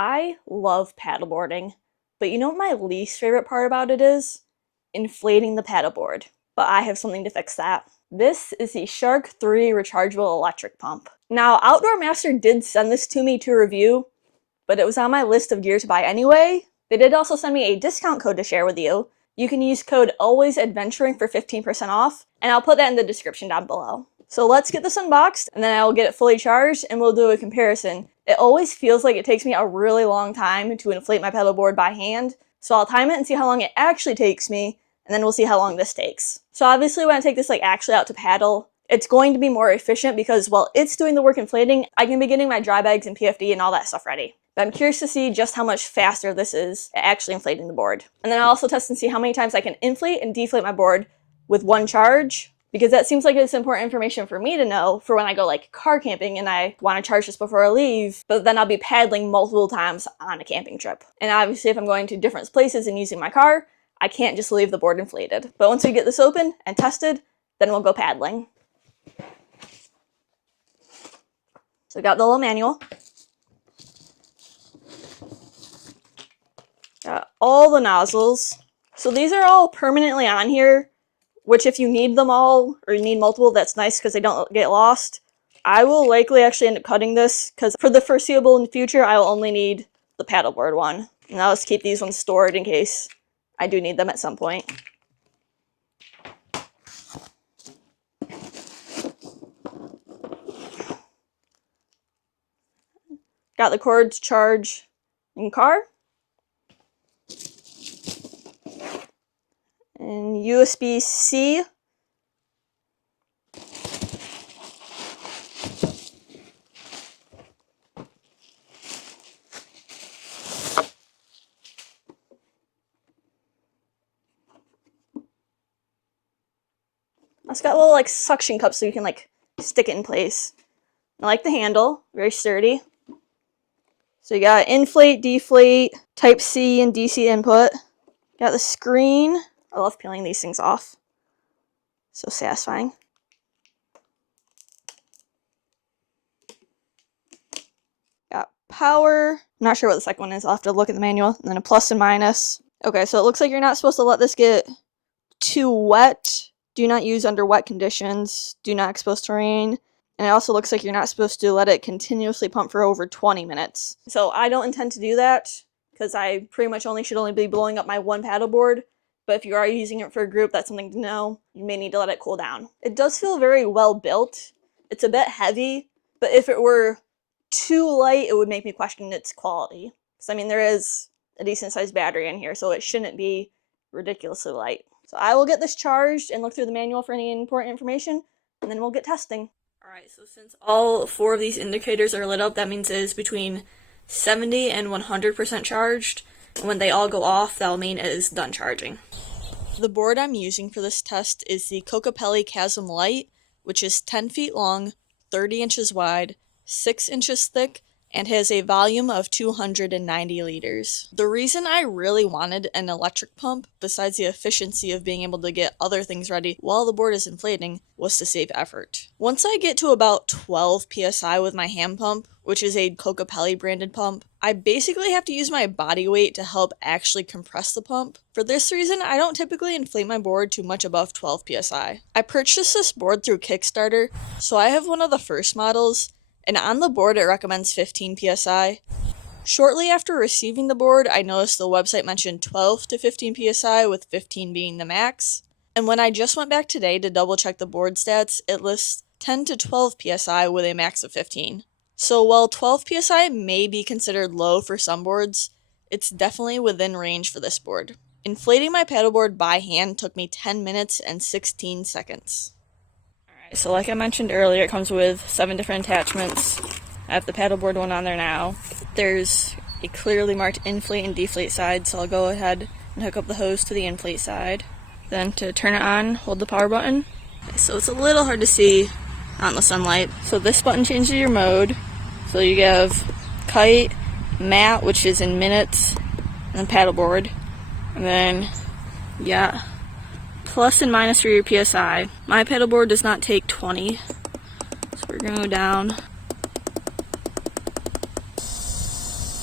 I love paddleboarding, but you know what my least favorite part about it is? Inflating the paddleboard. But I have something to fix that. This is the Shark 3 rechargeable electric pump. Now, Outdoor Master did send this to me to review, but it was on my list of gear to buy anyway. They did also send me a discount code to share with you. You can use code ALWAYSADVENTURING for 15% off, and I'll put that in the description down below. So let's get this unboxed, and then I will get it fully charged, and we'll do a comparison. It always feels like it takes me a really long time to inflate my pedalboard by hand, so I'll time it and see how long it actually takes me, and then we'll see how long this takes. So obviously when I take this actually out to paddle, it's going to be more efficient because while it's doing the work inflating, I can be getting my dry bags and PFD and all that stuff ready. But I'm curious to see just how much faster this is at actually inflating the board. And then I'll also test and see how many times I can inflate and deflate my board with one charge, because that seems like it's important information for me to know for when I go car camping and I want to charge this before I leave, but then I'll be paddling multiple times on a camping trip. And obviously if I'm going to different places and using my car, I can't just leave the board inflated. But once we get this open and tested, then we'll go paddling. So we got the little manual. Got all the nozzles. So these are all permanently on here, which if you need them all, or you need multiple, that's nice because they don't get lost. I will likely actually end up cutting this, because for the foreseeable future, I will only need the paddleboard one. And I'll just keep these ones stored in case I do need them at some point. Got the cord to charge in car. And USB-C. It's got little suction cups so you can stick it in place. I like the handle, very sturdy. So you got inflate, deflate, type C and DC input. Got the screen. I love peeling these things off. So satisfying. Got power. I'm not sure what the second one is. I'll have to look at the manual. And then a plus and minus. Okay, so it looks like you're not supposed to let this get too wet. Do not use under wet conditions. Do not expose to rain. And it also looks like you're not supposed to let it continuously pump for over 20 minutes. So I don't intend to do that, because I pretty much should only be blowing up my one paddleboard. But if you are using it for a group, that's something to know. You may need to let it cool down. It does feel very well built. It's a bit heavy, but if it were too light, it would make me question its quality. Because I mean, there is a decent sized battery in here, so it shouldn't be ridiculously light. So I will get this charged and look through the manual for any important information, and then we'll get testing. Alright, so since all 4 of these indicators are lit up, that means it is between 70 and 100% charged. And when they all go off, that'll mean it is done charging. The board I'm using for this test is the Kokopelli Chasm Lite, which is 10 feet long, 30 inches wide, 6 inches thick, and has a volume of 290 liters. The reason I really wanted an electric pump, besides the efficiency of being able to get other things ready while the board is inflating, was to save effort. Once I get to about 12 psi with my hand pump, which is a Kokopelli branded pump, I basically have to use my body weight to help actually compress the pump. For this reason, I don't typically inflate my board to much above 12 psi. I purchased this board through Kickstarter, so I have one of the first models, and on the board it recommends 15 psi. Shortly after receiving the board, I noticed the website mentioned 12 to 15 psi, with 15 being the max. And when I just went back today to double check the board stats, it lists 10 to 12 psi with a max of 15. So while 12 psi may be considered low for some boards, it's definitely within range for this board. Inflating my paddleboard by hand took me 10 minutes and 16 seconds. So like I mentioned earlier, it comes with 7 different attachments. I have the paddleboard one on there now. There's a clearly marked inflate and deflate side, so I'll go ahead and hook up the hose to the inflate side. Then to turn it on, hold the power button. Okay, so it's a little hard to see on the sunlight. So this button changes your mode. So you have kite, mat, which is in minutes, and then paddleboard. And then, yeah, plus and minus for your PSI. My paddleboard does not take 20, so we're gonna go down.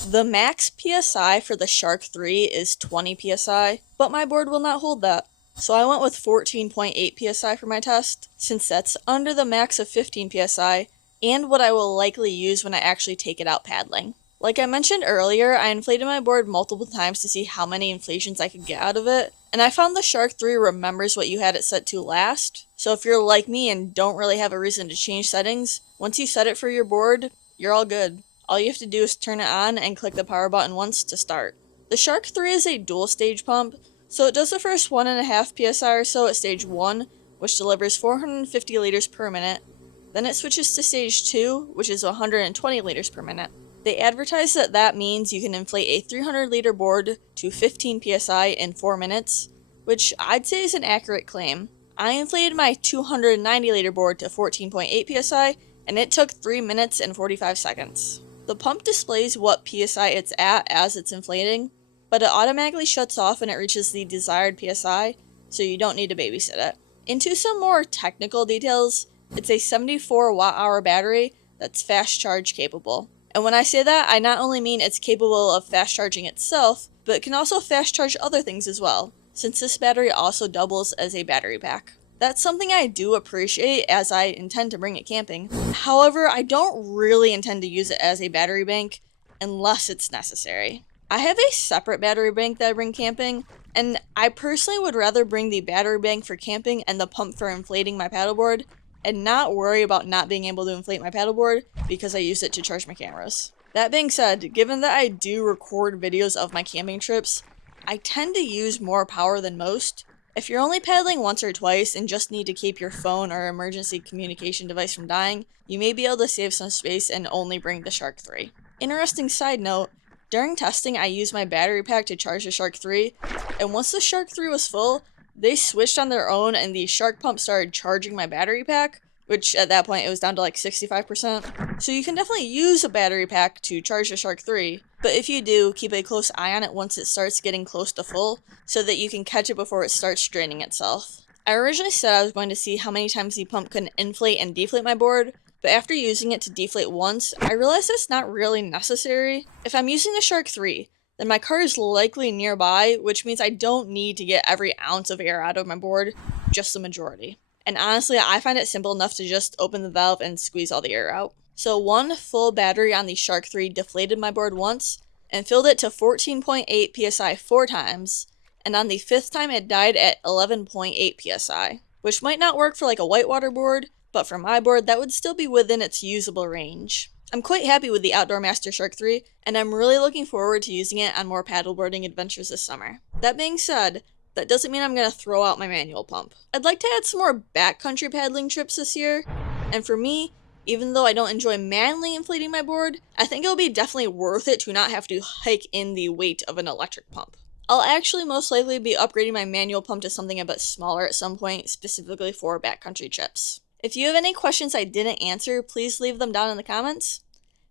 The max PSI for the Shark 3 is 20 PSI, but my board will not hold that. So I went with 14.8 PSI for my test, since that's under the max of 15 PSI, and what I will likely use when I actually take it out paddling. Like I mentioned earlier, I inflated my board multiple times to see how many inflations I could get out of it, and I found the Shark 3 remembers what you had it set to last. So if you're like me and don't really have a reason to change settings, once you set it for your board, you're all good. All you have to do is turn it on and click the power button once to start. The Shark 3 is a dual stage pump, so it does the first 1.5 PSI or so at stage 1, which delivers 450 liters per minute. Then it switches to stage 2, which is 120 liters per minute. They advertise that that means you can inflate a 300 liter board to 15 PSI in 4 minutes, which I'd say is an accurate claim. I inflated my 290 liter board to 14.8 PSI, and it took 3 minutes and 45 seconds. The pump displays what PSI it's at as it's inflating, but it automatically shuts off when it reaches the desired PSI, so you don't need to babysit it. Into some more technical details, it's a 74 watt-hour battery that's fast charge capable. And when I say that, I not only mean it's capable of fast charging itself, but it can also fast charge other things as well, since this battery also doubles as a battery pack. That's something I do appreciate as I intend to bring it camping. However, I don't really intend to use it as a battery bank unless it's necessary. I have a separate battery bank that I bring camping, and I personally would rather bring the battery bank for camping and the pump for inflating my paddleboard, and not worry about not being able to inflate my paddleboard because I use it to charge my cameras. That being said, given that I do record videos of my camping trips, I tend to use more power than most. If you're only paddling once or twice and just need to keep your phone or emergency communication device from dying, you may be able to save some space and only bring the Shark 3. Interesting side note, during testing I used my battery pack to charge the Shark 3, and once the Shark 3 was full, they switched on their own and the Shark pump started charging my battery pack, which at that point it was down to like 65%. So you can definitely use a battery pack to charge the Shark 3, but if you do, keep a close eye on it once it starts getting close to full, so that you can catch it before it starts draining itself. I originally said I was going to see how many times the pump can inflate and deflate my board, but after using it to deflate once, I realized it's not really necessary. If I'm using the Shark 3, then my car is likely nearby, which means I don't need to get every ounce of air out of my board, just the majority. And honestly, I find it simple enough to just open the valve and squeeze all the air out. So one full battery on the Shark 3 deflated my board once, and filled it to 14.8 PSI 4 times, and on the 5th time it died at 11.8 PSI, which might not work for like a whitewater board, but for my board that would still be within its usable range. I'm quite happy with the Outdoor Master Shark 3, and I'm really looking forward to using it on more paddleboarding adventures this summer. That being said, that doesn't mean I'm going to throw out my manual pump. I'd like to add some more backcountry paddling trips this year, and for me, even though I don't enjoy manually inflating my board, I think it'll be definitely worth it to not have to hike in the weight of an electric pump. I'll actually most likely be upgrading my manual pump to something a bit smaller at some point, specifically for backcountry trips. If you have any questions I didn't answer, please leave them down in the comments.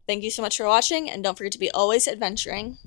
Thank you so much for watching, and don't forget to be always adventuring.